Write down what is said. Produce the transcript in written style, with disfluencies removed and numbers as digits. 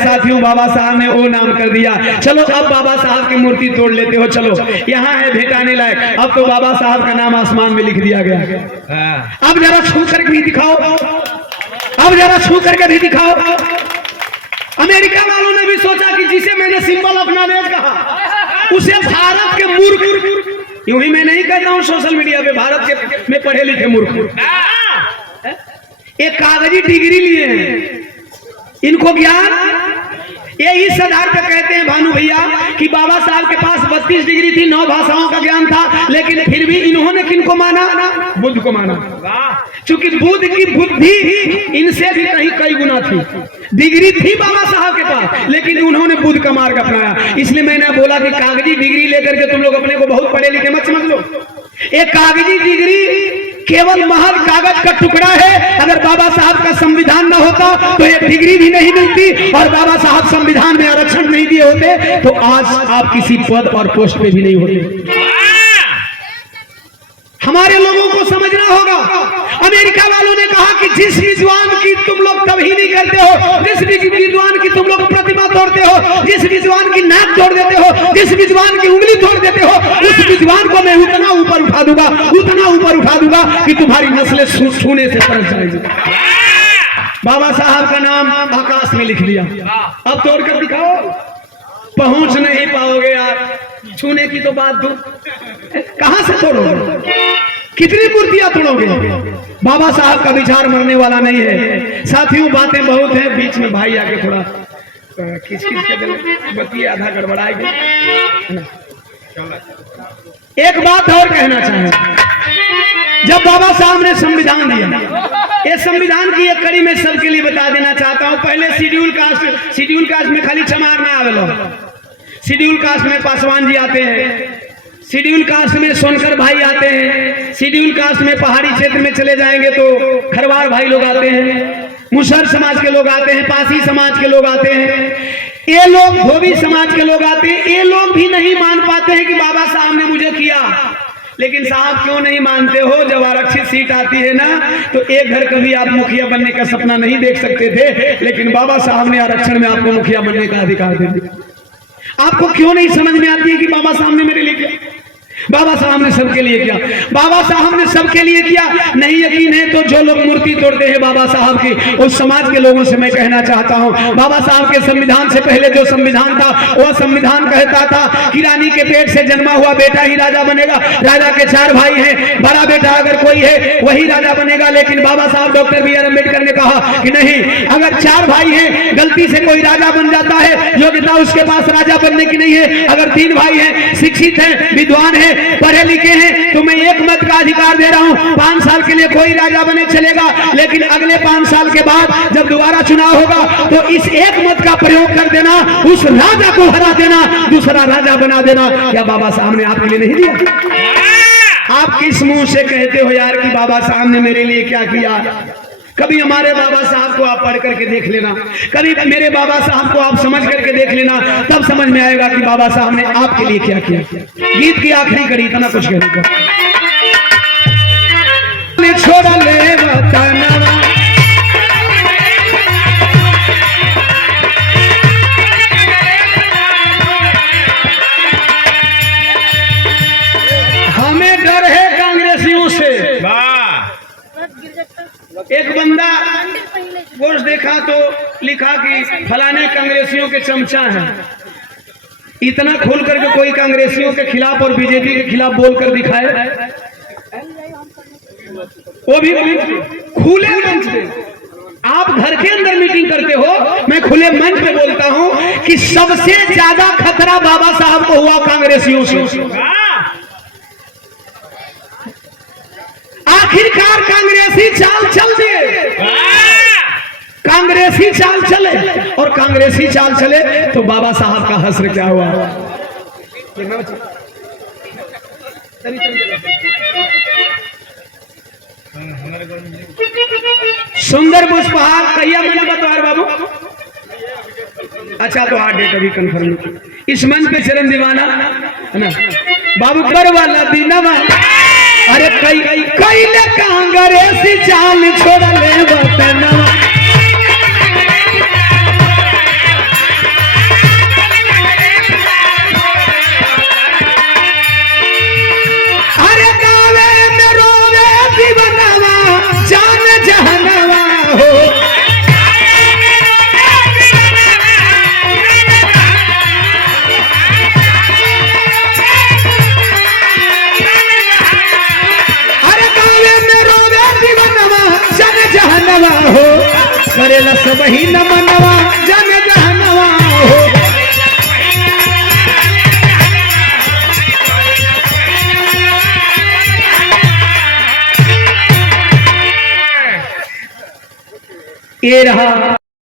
साथियों, बाबा साहब ने ओ नाम कर दिया। चलो अब बाबा साहब की मूर्ति तोड़ लेते हो, चलो यहाँ है भेटाने लायक। अब तो बाबा साहब का नाम आसमान में लिख दिया गया। अब जरा छू करके भी दिखाओ, अब जरा छू करके भी दिखाओ। अमेरिका वालों ने भी सोचा कि जिसे मैंने सिंबल अपना देश कहा उसे भारत के मूर्ख, यूं ही मैं नहीं कहता हूं सोशल मीडिया पे, भारत के में पढ़े लिखे मूर्ख एक कागजी डिग्री लिए हैं, इनको ज्ञान, ये इस आधार पर कहते हैं भानु भैया कि बाबा साहब के पास 32 डिग्री थी, 9 भाषाओं का ज्ञान था, लेकिन फिर भी इन्होंने किनको माना? बुद्ध को माना। क्योंकि बुद्ध की बुद्धि इनसे भी कई गुना थी। डिग्री थी बाबा साहब के पास, लेकिन उन्होंने बुद्ध का मार्ग अपनाया। इसलिए मैंने बोला कि कागजी डिग्री लेकर के तुम लोग अपने को बहुत पढ़े लिखे मत समझ लो। एक कागजी डिग्री केवल महज कागज का टुकड़ा है। अगर बाबा साहब का संविधान न होता तो एक डिग्री भी नहीं मिलती, और बाबा साहब संविधान में आरक्षण नहीं दिए होते तो आज आप किसी पद और पोस्ट पे भी नहीं होते। हमारे लोगों को समझना होगा। अमेरिका वालों ने कहा कि जिस विद्वान की तुम लोग तभी नहीं करते हो, जिस विद्वान की तुम लोग प्रतिमा तोड़ते हो, जिस विद्वान की नाक तोड़ देते हो, जिस विद्वान की उंगली तोड़ देते हो, उस विद्वान को मैं उतना ऊपर उठा दूंगा, उतना ऊपर उठा दूंगा कि तुम्हारी नस्लें छूने से तरस जाएंगी। बाबा साहब का नाम आकाश में लिख दिया। अब तोड़कर दिखाओ, पहुंच नहीं पाओगे यार, छूने की तो बात दूर, कहां से तोड़ोगे? कितनी मूर्तियां तोड़ोगे? बाबा साहब का विचार मरने वाला नहीं है। साथियों, बातें बहुत हैं, बीच में भाई आके थोड़ा खींच के दिल बत्ती आधा गड़बड़ाएगी। एक बात और कहना चाहें, जब बाबा साहब ने संविधान दिया, ये संविधान की एक कड़ी मैं सबके लिए बता देना चाहता हूं। पहले शेड्यूल कास्ट में खाली चमार ना आवेलो, शेड्यूल कास्ट में पासवान जी आते हैं, शेड्यूल कास्ट में सोनकर भाई आते हैं, शेड्यूल कास्ट में पहाड़ी क्षेत्र में चले जाएंगे तो खरवार भाई लोग आते हैं, मुसहर समाज के लोग आते हैं, पासी समाज के लोग आते हैं, ये लोग धोबी समाज के लोग आते हैं। ये लोग भी नहीं मान पाते हैं कि बाबा साहब ने मुझे किया। लेकिन साहब क्यों नहीं मानते हो? जब आरक्षित सीट आती है ना तो एक घर कभी आप मुखिया बनने का सपना नहीं देख सकते थे, लेकिन बाबा साहब ने आरक्षण में आपको मुखिया बनने का अधिकार दे दिया। आपको क्यों नहीं समझ में आती है कि बाबा साहब ने मेरे लिए किया? बाबा साहब ने सबके लिए किया, बाबा साहब ने सबके लिए किया। नहीं यकीन है तो जो लोग मूर्ति तोड़ते हैं बाबा साहब की, उस समाज के लोगों से मैं कहना चाहता हूं, बाबा साहब के संविधान से पहले जो संविधान था वह संविधान कहता था कि रानी के पेट से जन्मा हुआ बेटा ही राजा बनेगा। राजा के 4 भाई हैं, बड़ा बेटा अगर कोई है वही राजा बनेगा। लेकिन बाबा साहब डॉक्टर बी आर अम्बेडकर ने कहा कि नहीं, अगर 4 भाई हैं, गलती से कोई राजा बन जाता है, योग्यता उसके पास राजा बनने की नहीं है। अगर 3 भाई हैं, शिक्षित हैं, विद्वान हैं, पढ़े लिखे हैं, तो मैं एक मत का अधिकार दे रहा हूं, 5 साल के लिए कोई राजा बने चलेगा, लेकिन अगले 5 साल के बाद जब दोबारा चुनाव होगा तो इस एक मत का प्रयोग कर देना, उस राजा को हरा देना, दूसरा राजा बना देना। क्या बाबा साहब ने आपके लिए नहीं दिया? आप किस मुंह से कहते हो यार कि बाबा साहब ने मेरे लिए क्या किया? कभी हमारे बाबा साहब को आप पढ़ करके देख लेना, कभी मेरे बाबा साहब को आप समझ करके देख लेना, तब समझ में आएगा कि बाबा साहब ने आपके लिए क्या किया। गीत की आखिरी कड़ी, इतना कुछ कहने को। छोड़ ले वतनवा, हमें डर है कांग्रेसियों से। एक बंदा पोस्ट देखा तो लिखा कि फलाने कांग्रेसियों के चमचा हैं। इतना खोल करके कोई कांग्रेसियों के खिलाफ और बीजेपी के खिलाफ बोलकर दिखाए, वो भी खुले मंच पे। आप घर के अंदर मीटिंग करते हो, मैं खुले मंच पे बोलता हूं कि सबसे ज्यादा खतरा बाबा साहब को हुआ कांग्रेसियों से। आखिरकार कांग्रेसी चाल चल दिए, कांग्रेसी चाल चले, और कांग्रेसी चाल चले तो बाबा साहब का हश्र क्या हुआ? सुंदर पुष्पहार कहिया मैंने बतवार बाबू? अच्छा तो 8 डेट अभी कंफर्म। इस मंच पे चरण दीवाना है ना बाबू कर वाला दीनावा, अरे कई ले कांग्रेसी चाल छोड़ ले वतनवा, करेला सब ही न मनवा जन जहनवा हो। ये रहा